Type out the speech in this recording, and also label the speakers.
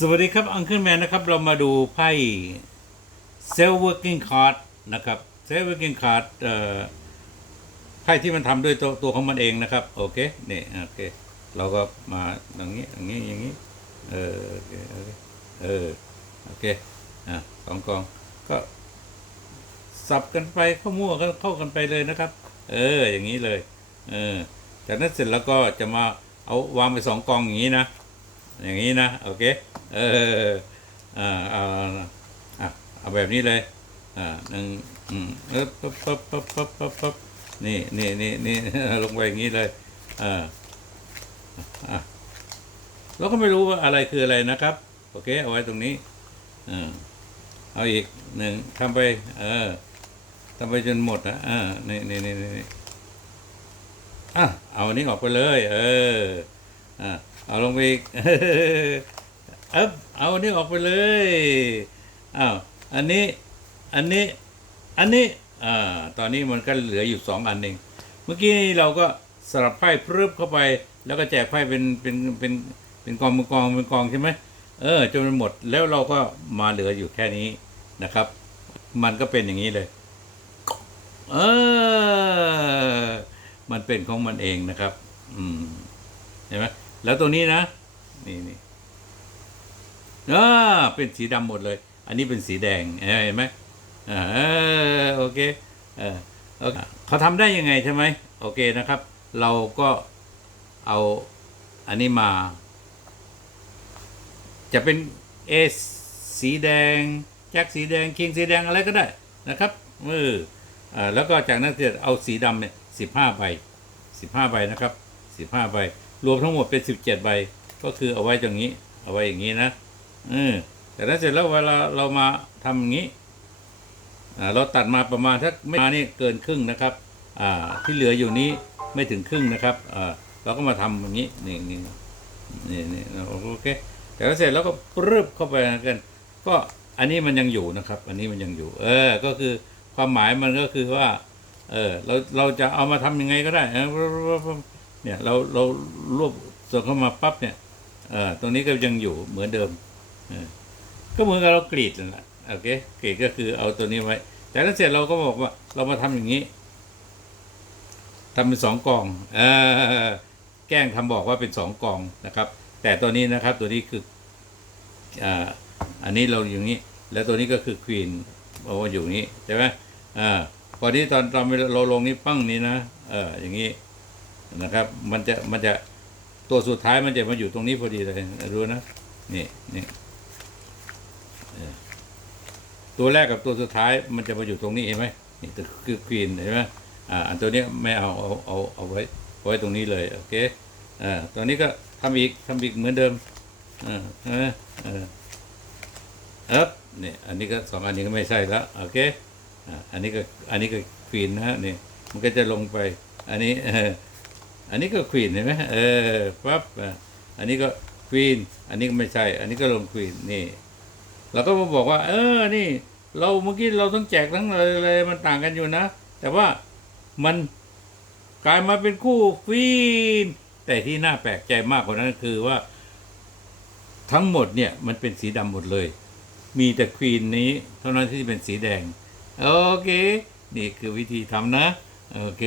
Speaker 1: สวัสดีครับอังเคิลแมนนะครับ เรามาดูไพ่เซล working card นะครับเซล working card เอ่อไพ่ที่มันทำด้วยตัวตัวของมันเองนะครับ โอเคนี่โอเค เราก็มาอย่างนี้อย่างนี้อย่างนี้เออโอเคโอเคเออโอเคอะสองกองก็สับกันไปเข้ามั่วกันเข้ากันไปเลยนะครับ เอออย่างนี้เลยเออจากนั้นเสร็จแล้วก็จะมาเอาวางไปสองกองอย่างนี้นะ อย่างนี้นะโอเคเอออ่าเอาเอาแบบนี้เลยอ่าหนึ่งอืมเออปั๊บปั๊บปั๊บปั๊บปั๊บปั๊บนี่นี่นี่นี่ลงไปอย่างนี้เลยอ่าอะเราก็ไม่รู้ว่าอะไรคืออะไรนะครับ โอเค เอาไว้ตรงนี้อ่าเอาอีกหนึ่งทำไป เออทำไปจนหมดนะอ่านี่นี่นี่นี่อะเอาอันนี้ออกไปเลย เออ อะเอาลงไปอีกเอ๊บเอาอันนี้ออกไปเลยอ้าวอันนี้อันนี้อันนี้อ่าตอนนี้มันก็เหลืออยู่สองอันเองเมื่อกี้เราก็สลับไพ่พรึบเข้าไป แล้วก็แจกไพ่เป็นเป็นเป็นเป็นกองเป็นกองเป็นกองใช่ไหมเออจนมันหมดแล้วเราก็มาเหลืออยู่แค่นี้นะครับ มันก็เป็นอย่างนี้เลย เออ มันเป็นของมันเองนะครับ อืมเห็นไหม แล้วตัวนี้นะ นี่นี่อ่าเป็นสีดำหมดเลย อันนี้เป็นสีแดงเห็นไหมอ่าเออโอเคเออเขาทำได้ยังไงใช่ไหมโอเคนะครับ เราก็เอาอันนี้มา จะเป็นเอสีแดงแจ็คสีแดงคิงสีแดงอะไรก็ได้นะครับเอออ่าแล้วก็จากนั้นเสร็จเอาสีดำเนี่ยสิบห้าใบสิบห้าใบนะครับสิบห้าใบ รวมทั้งหมดเป็นสิบเจ็ดใบ ก็คือเอาไว้ตรงนี้ เอาไว้อย่างนี้นะเออแต่ถ้าเสร็จแล้วเวลาเรามาทำอย่างนี้เราตัดมาประมาณถ้าไม่มานี่เกินครึ่งนะครับอ่าที่เหลืออยู่นี้ไม่ถึงครึ่งนะครับอ่าเราก็มาทำอย่างนี้นี่นี่นี่นี่โอเคแต่ถ้าเสร็จแล้วก็ปรึบเข้าไปกัน ก็อันนี้มันยังอยู่นะครับ อันนี้มันยังอยู่ เออ ก็คือความหมายมันก็คือว่า เออเราเราจะเอามาทำยังไงก็ได้ เนี่ยเราเรารวบส่วนเข้ามาปั๊บเนี่ยเออตรงนี้ก็ยังอยู่เหมือนเดิมเออก็เหมือนกับเรากรีดนั่นแหละโอเคกรีดก็คือเอาตัวนี้ไว้ แต่ถ้าเสร็จเราก็บอกว่า เรามาทำอย่างนี้ทำเป็นสองกองเออแกล้งทำบอกว่าเป็นสองกองนะครับ แต่ตัวนี้นะครับตัวนี้คืออ่าอันนี้เราอยู่นี้ แล้วตัวนี้ก็คือควีนเอาไว้อยู่นี้ใช่ไหมอ่าพอนี้ตอนตอนเราลงนี้ปั้งนี้นะเอออย่างนี้ นะครับ มันจะมันจะตัวสุดท้ายมันจะมาอยู่ตรงนี้พอดีเลยดูนะนี่นี่ตัวแรกกับตัวสุดท้ายมันจะมาอยู่ตรงนี้เห็นไหมนี่คือควีนเห็นไหมอ่าอันตัวนี้ไม่เอาเอาเอาเอาไว้ไว้ตรงนี้เลยโอเคอ่าตัวนี้ก็ทำอีกทำอีกเหมือนเดิมอ่าเออเอเอ๊บนี่อันนี้ก็สองอันนี้ก็ไม่ใช่แล้วโอเคอ่าอันนี้ก็อันนี้ก็ควีนนะนี่มันก็จะลงไป อันนี้ อันนี้ก็ควีนเห็นไหมเออปั๊บอันนี้ก็ควีนอันนี้ก็ไม่ใช่ อันนี้ก็ลงควีนนี่เราก็มาบอกว่า เออนี่ เราเมื่อกี้เราต้องแจกทั้งเลยเลยมันต่างกันอยู่นะ แต่ว่ามันกลายมาเป็นคู่ควีนแต่ที่น่าแปลกใจมากกว่านั้นคือว่า ทั้งหมดเนี่ยมันเป็นสีดำหมดเลย มีแต่ควีนนี้ เท่านั้นที่เป็นสีแดง โอเค นี่คือวิธีทำนะ โอเค